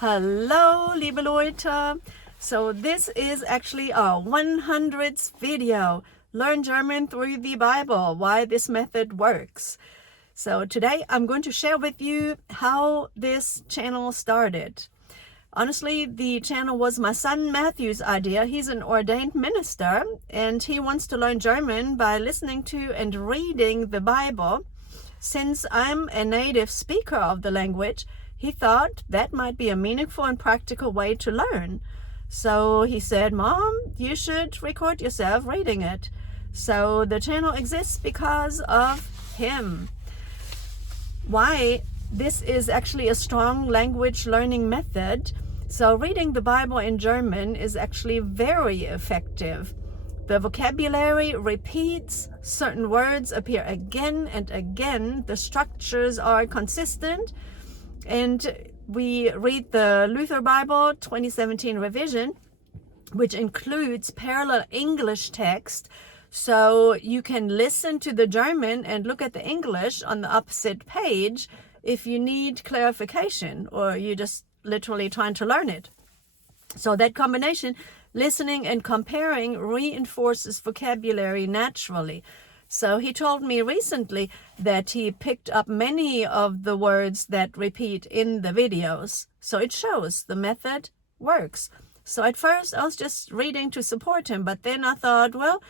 Hello, liebe Leute. So this is actually our 100th video. Learn German through the Bible, why this method works. So today I'm going to share with you how this channel started. Honestly, the channel was my son Matthew's idea. He's an ordained minister and he wants to learn German by listening to and reading the Bible. Since I'm a native speaker of the language, he thought that might be a meaningful and practical way to learn. So he said, "Mom, you should record yourself reading it." So the channel exists because of him. Why? This is actually a strong language learning method. So reading the Bible in German is actually very effective. The vocabulary repeats, certain words appear again and again, the structures are consistent, and we read the Lutherbibel 2017 revision, which includes parallel English text, so you can listen to the German and look at the English on the opposite page if you need clarification or you're just literally trying to learn it. So that combination, listening and comparing, reinforces vocabulary naturally. So he told me recently that he picked up many of the words that repeat in the videos. So it shows the method works. So at first I was just reading to support him, but then I thought, well,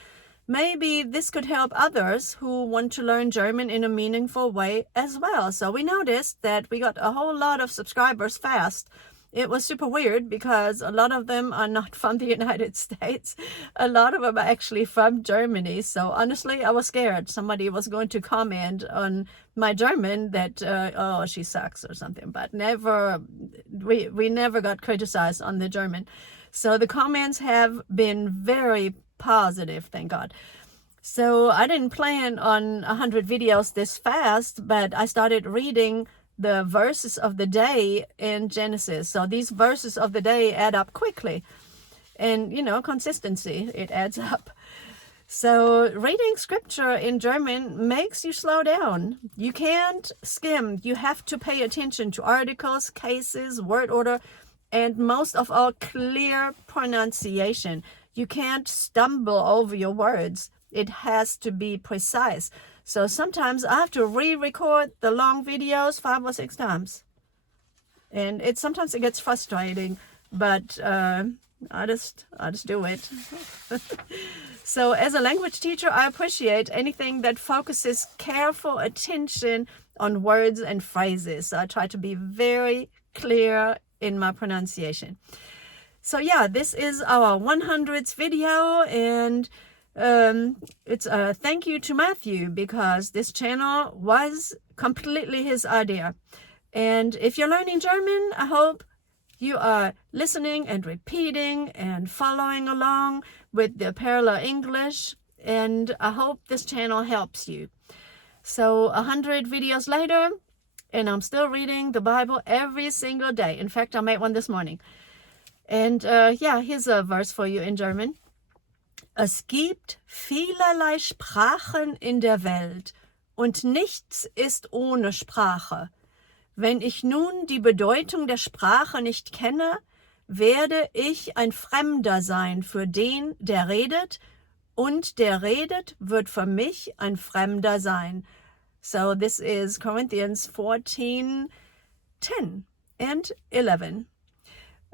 maybe this could help others who want to learn German in a meaningful way as well. So we noticed that we got a whole lot of subscribers fast. It was super weird because a lot of them are not from the United States. A lot of them are actually from Germany. So honestly, I was scared somebody was going to comment on my German that, oh, she sucks or something. But we never got criticized on the German. So the comments have been very positive, thank God. So I didn't plan on 100 videos this fast, but I started reading the verses of the day in Genesis. So these verses of the day add up quickly. And, consistency, it adds up. So reading scripture in German makes you slow down. You can't skim. You have to pay attention to articles, cases, word order, and most of all, clear pronunciation. You can't stumble over your words. It has to be precise. So sometimes I have to re-record the long videos 5 or 6 times. And sometimes it gets frustrating, but I just do it. So as a language teacher, I appreciate anything that focuses careful attention on words and phrases. So I try to be very clear in my pronunciation. So yeah, this is our 100th video, and it's a thank you to Matthew because this channel was completely his idea. And if you're learning German, I hope you are listening and repeating and following along with the parallel English, and I hope this channel helps you. So 100 videos later, and I'm still reading the Bible every single day. In fact, I made one this morning. And yeah, here's a verse for you in German. Es gibt vielerlei Sprachen in der Welt und nichts ist ohne Sprache. Wenn ich nun die Bedeutung der Sprache nicht kenne, werde ich ein Fremder sein für den, der redet, und der redet wird für mich ein Fremder sein. So this is Corinthians 14:10 and 11.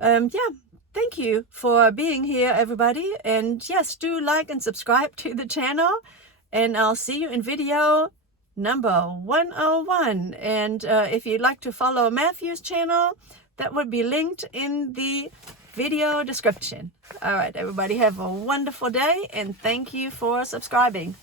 Yeah. Thank you for being here, everybody. And yes, do like and subscribe to the channel. And I'll see you in video number 101. And if you'd like to follow Matthew's channel, that would be linked in the video description. All right, everybody, have a wonderful day. And thank you for subscribing.